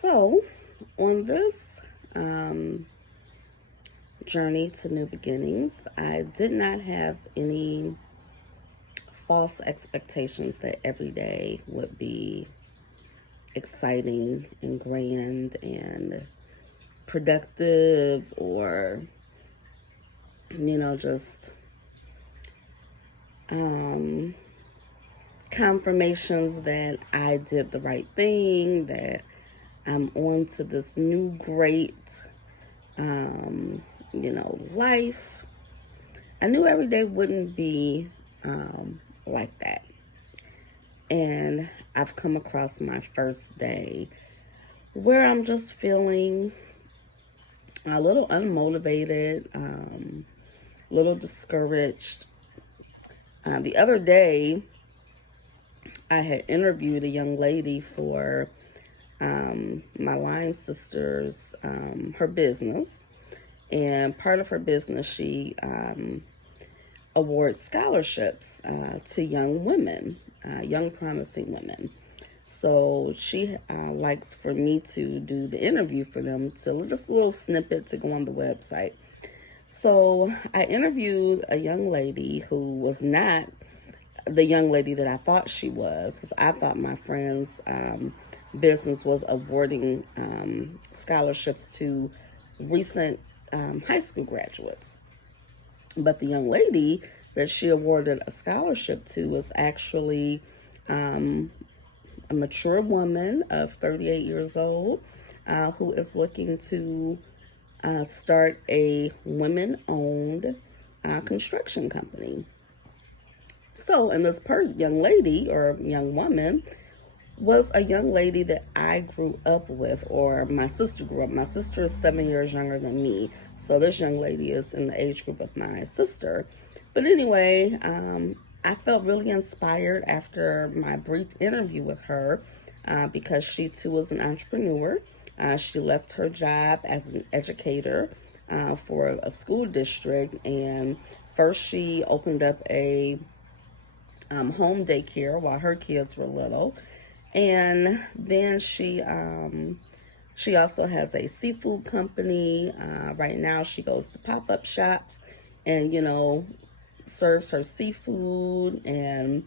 So, on this um, journey to new beginnings, I did not have any false expectations that every day would be exciting and grand and productive or, just um, confirmations that I did the right thing, that I'm on to this new great, life. I knew every day wouldn't be like that. And I've come across my first day where I'm just feeling a little unmotivated, a little discouraged. The other day, I had interviewed a young lady for my line sister's, her business. And part of her business, she awards scholarships to young women, young promising women. So she likes for me to do the interview for them, to just a little snippet to go on the website. So I interviewed a young lady who was not the young lady that I thought she was, because I thought my friend's business was awarding scholarships to recent high school graduates. But the young lady that she awarded a scholarship to was actually a mature woman of 38 years old who is looking to start a women-owned construction company. So, and this young lady or young woman was a young lady that I grew up with, or my sister grew up. My sister is 7 years younger than me, so this young lady is in the age group of my sister. But anyway, I felt really inspired after my brief interview with her because she too was an entrepreneur. She left her job as an educator for a school district, and first she opened up a home daycare while her kids were little. And then she also has a seafood company. Right now she goes to pop-up shops and, serves her seafood. And,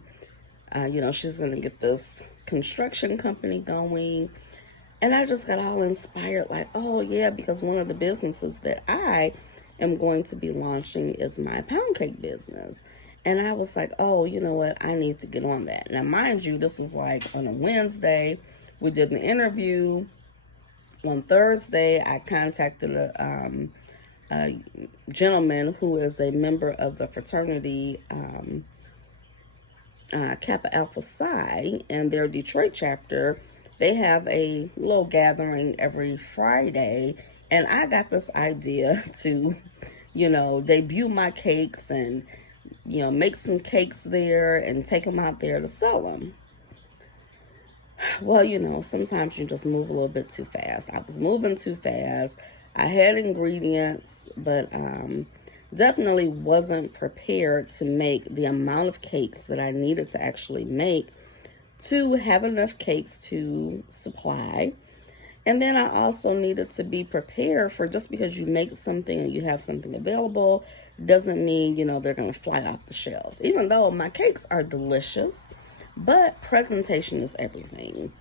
she's going to get this construction company going. And I just got all inspired, like, oh, yeah, because one of the businesses that I am going to be launching is my pound cake business. And I was like, oh, you know what? I need to get on that. Now, mind you, this was like on a Wednesday. We did the interview. On Thursday, I contacted a gentleman who is a member of the fraternity Kappa Alpha Psi, and their Detroit chapter. They have a little gathering every Friday. And I got this idea to, debut my cakes and make some cakes there and take them out there to sell them. Well, sometimes you just move a little bit too fast. I was moving too fast. I had ingredients, but definitely wasn't prepared to make the amount of cakes that I needed to actually make to have enough cakes to supply. And then I also needed to be prepared for, just because you make something and you have something available doesn't mean, they're going to fly off the shelves. Even though my cakes are delicious, but presentation is everything.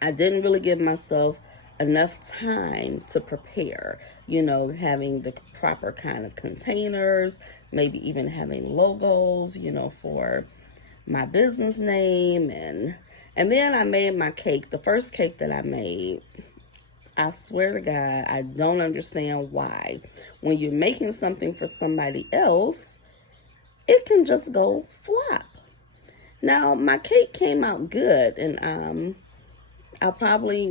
I didn't really give myself enough time to prepare, having the proper kind of containers, maybe even having logos, for my business name. And then I made my cake. The first cake that I made, I swear to God, I don't understand why. When you're making something for somebody else, it can just go flop. Now, my cake came out good, and I'll probably,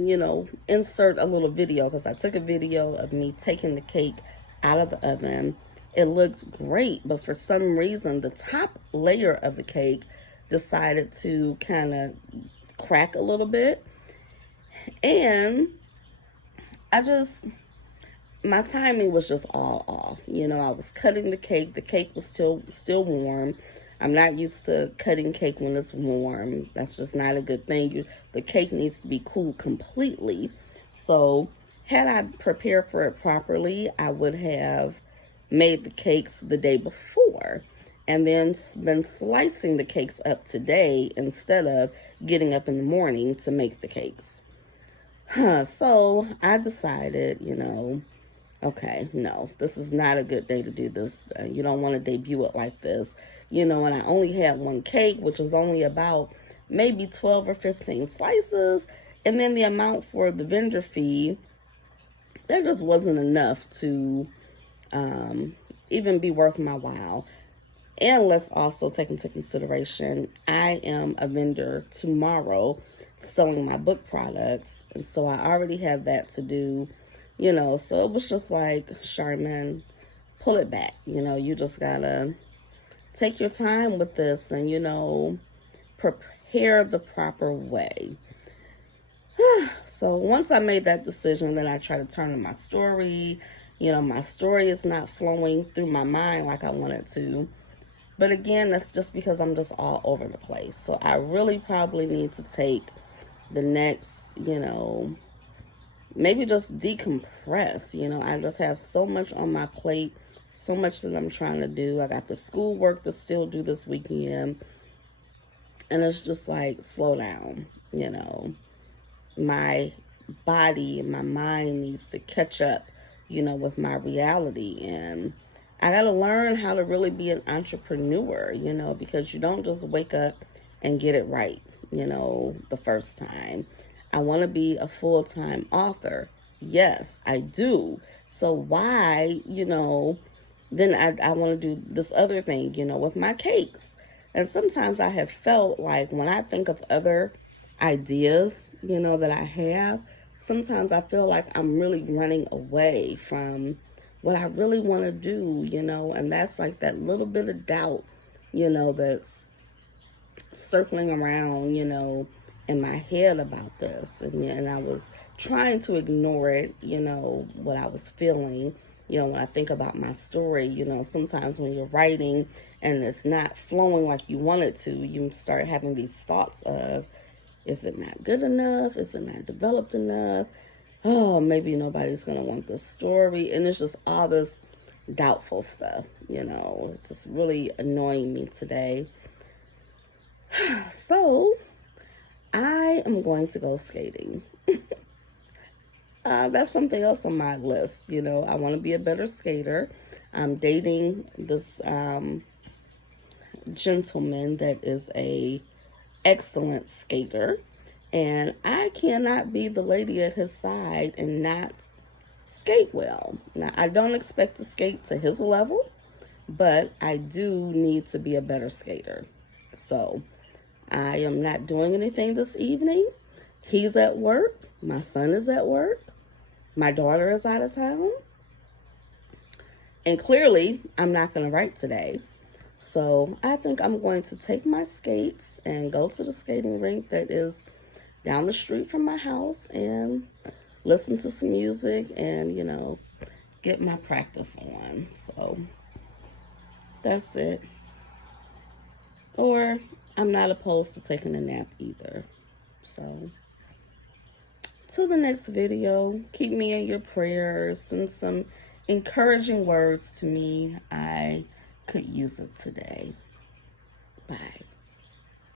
insert a little video, because I took a video of me taking the cake out of the oven. It looked great, but for some reason, the top layer of the cake decided to kind of crack a little bit. And my timing was just all off. I was cutting the cake was still warm. I'm not used to cutting cake when it's warm. That's just not a good thing. The cake needs to be cooled completely. So had I prepared for it properly, I would have made the cakes the day before and then been slicing the cakes up today instead of getting up in the morning to make the cakes. So I decided, okay, no, this is not a good day to do this. You don't want to debut it like this, and I only had one cake, which was only about maybe 12 or 15 slices. And then the amount for the vendor fee, that just wasn't enough to even be worth my while. And let's also take into consideration, I am a vendor tomorrow selling my book products. And so I already have that to do, so it was just like, Charmin, pull it back. You just gotta take your time with this and, prepare the proper way. So once I made that decision, then I try to turn in my story. My story is not flowing through my mind like I want it to. But again, that's just because I'm just all over the place. So I really probably need to take the next, maybe just decompress. I just have so much on my plate, so much that I'm trying to do. I got the schoolwork to still do this weekend. And it's just like, slow down, My body and my mind needs to catch up, with my reality. And I got to learn how to really be an entrepreneur, because you don't just wake up and get it right, the first time. I want to be a full-time author. Yes, I do. So why, then I want to do this other thing, with my cakes. And sometimes I have felt like when I think of other ideas, that I have, sometimes I feel like I'm really running away from what I really want to do, and that's like that little bit of doubt, that's circling around, in my head about this. And I was trying to ignore it, what I was feeling, when I think about my story. Sometimes when you're writing and it's not flowing like you want it to, you start having these thoughts of, is it not good enough? Is it not developed enough? Oh, maybe nobody's going to want this story. And it's just all this doubtful stuff, It's just really annoying me today. So I am going to go skating. That's something else on my list. I want to be a better skater. I'm dating this gentleman that is a excellent skater, and I cannot be the lady at his side and not skate well. Now, I don't expect to skate to his level, but I do need to be a better skater. So I am not doing anything this evening. He's at work. My son is at work. My daughter is out of town. And clearly, I'm not going to write today. So I think I'm going to take my skates and go to the skating rink that is down the street from my house and listen to some music and, get my practice on. So that's it. Or I'm not opposed to taking a nap either. So till the next video, keep me in your prayers. Send some encouraging words to me. I could use it today. Bye.